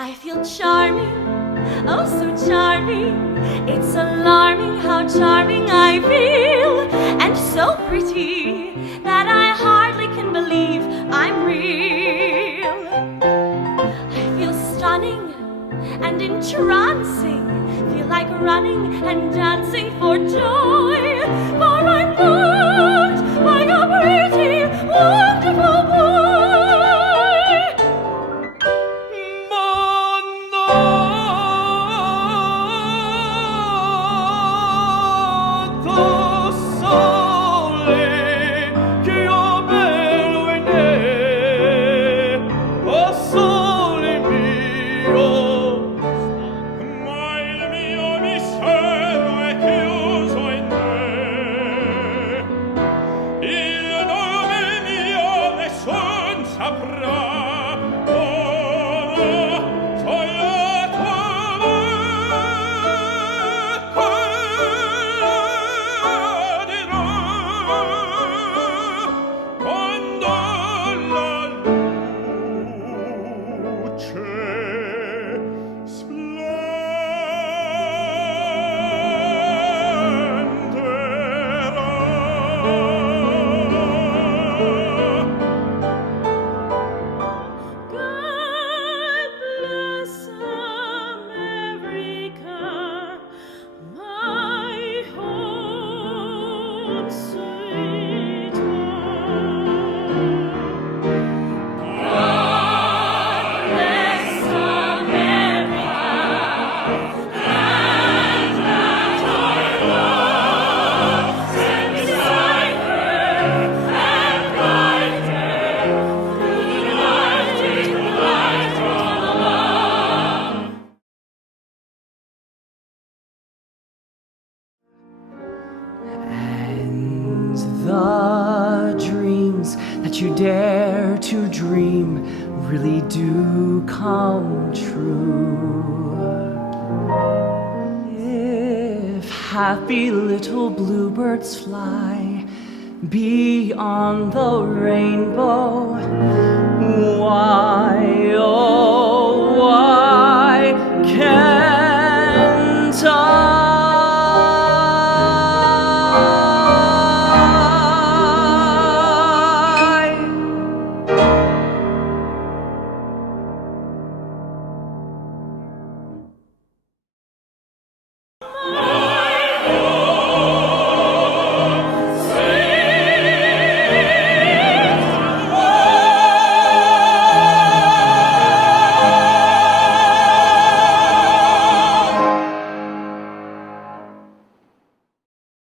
I feel charming, oh so charming. It's alarming how charming I feel, and so pretty that I hardly can believe I'm real. I feel stunning and entrancing, feel like running and dancing for joy, for I'm loved by a pretty, wonderful boy. The dreams that you dare to dream really do come true. If happy little bluebirds fly beyond the rainbow,